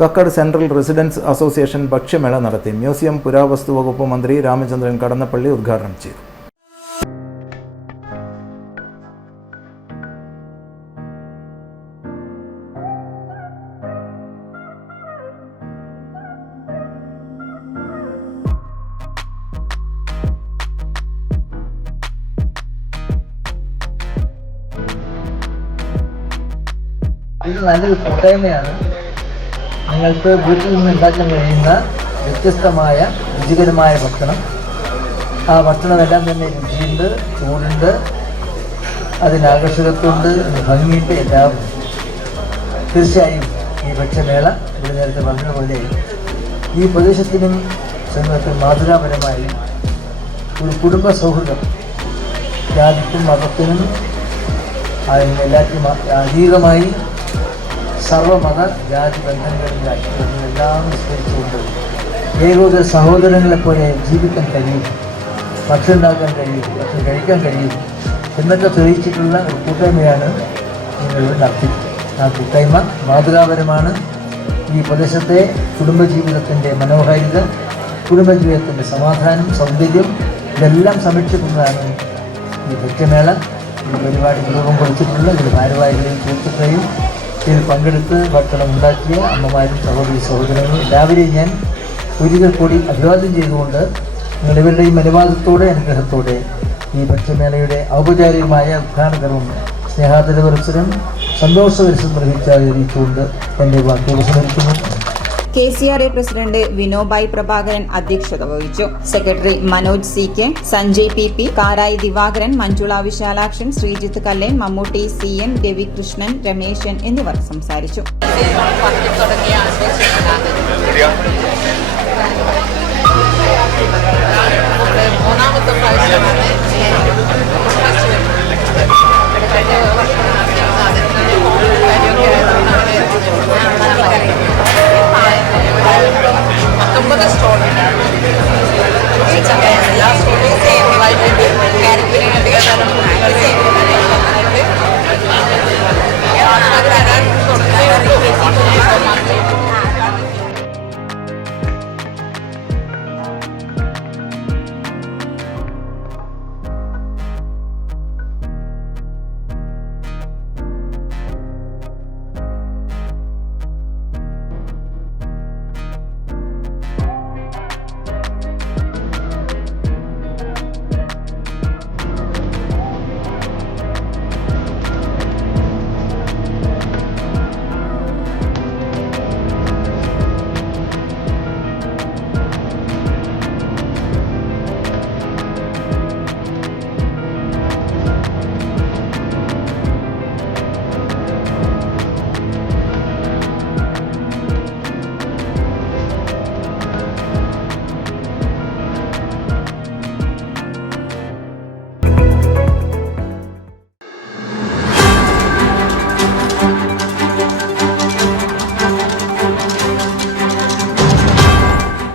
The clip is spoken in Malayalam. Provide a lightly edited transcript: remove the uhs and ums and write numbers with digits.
കക്കാട് സെൻട്രൽ റെസിഡൻസ് അസോസിയേഷൻ ഭക്ഷ്യമേള നടത്തി. മ്യൂസിയം പുരാവസ്തു വകുപ്പ് മന്ത്രി രാമചന്ദ്രൻ കടന്നപ്പള്ളി ഉദ്ഘാടനം ചെയ്തു. ഇത് നല്ലൊരു കൂട്ടായ്മയാണ്. നിങ്ങൾക്ക് വീട്ടിൽ നിന്ന് ഉണ്ടാക്കാൻ കഴിയുന്ന വ്യത്യസ്തമായ രുചികരമായ ഭക്ഷണം, ആ ഭക്ഷണമെല്ലാം തന്നെ രുചിയുണ്ട്, ചൂടുണ്ട്, അതിന് ആകർഷകത്വമുണ്ട്, ഭംഗിയുണ്ട്. എല്ലാം തീർച്ചയായും ഈ ഭക്ഷ്യമേള ഇവിടെ നേരത്തെ പറഞ്ഞതുപോലെ ഈ പ്രദേശത്തിനും സമൂഹത്തിൽ മാതൃകാപരമായി ഒരു കുടുംബ സൗഹൃദം, ജാതിക്കും മതത്തിനും എല്ലാത്തിനും അതീതമായി സർവമത ജാതി ബന്ധങ്ങളിലായി എല്ലാം വിസ്തരിച്ചുകൊണ്ട് ഏകോദര സഹോദരങ്ങളെപ്പോലെ ജീവിക്കാൻ കഴിയും, ഭക്ഷണം ഉണ്ടാക്കാൻ കഴിയും, ഭക്ഷണം കഴിക്കാൻ കഴിയും എന്നൊക്കെ തെളിയിച്ചിട്ടുള്ള ഒരു കൂട്ടായ്മയാണ് നിങ്ങളുടെ നടത്തിയത്. ആ കൂട്ടായ്മ മാതൃകാപരമാണ്. ഈ പ്രദേശത്തെ കുടുംബജീവിതത്തിൻ്റെ മനോഹാരിത, കുടുംബജീവിതത്തിൻ്റെ സമാധാനം, സൗന്ദര്യം ഇതെല്ലാം സംരക്ഷിക്കുന്നതാണ് ഈ ഭക്ഷ്യമേള. ഈ പരിപാടി രൂപം കൊടുത്തിട്ടുള്ള ഇതിൽ ഭാരവാഹികളെയും സുഹൃത്തുക്കളെയും ഇതിൽ പങ്കെടുത്ത് ഭക്ഷണം ഉണ്ടാക്കിയ അമ്മമാരും സഹോദരങ്ങളും എല്ലാവരെയും ഞാൻ ഒരിക്കൽ കൂടി അഭിവാദ്യം ചെയ്തുകൊണ്ട് നിങ്ങളിവരുടെയും അനുവാദത്തോടെ അനുഗ്രഹത്തോടെ ഈ ഭക്ഷ്യമേളയുടെ ഔപചാരികമായ ഉദ്ഘാടനവും സ്നേഹാദരപരസ്പരം സന്തോഷപരസ്പരം നിർവഹിച്ചുകൊണ്ട് എൻ്റെ വാക്കുകൾ ഉപസംഹരിക്കുന്നു. KCRA പ്രസിഡന്റ് വിനോബായ് പ്രഭാകരൻ അധ്യക്ഷത വഹിച്ചു. Secretary Manoj CK, Sanjay PP, Karayi Divakaran, Manjula Vishalakshan, Sreejith Kallen, Mammootty CN, Ravikrishnan, Rameshan എന്നിവർ സംസാരിച്ചു.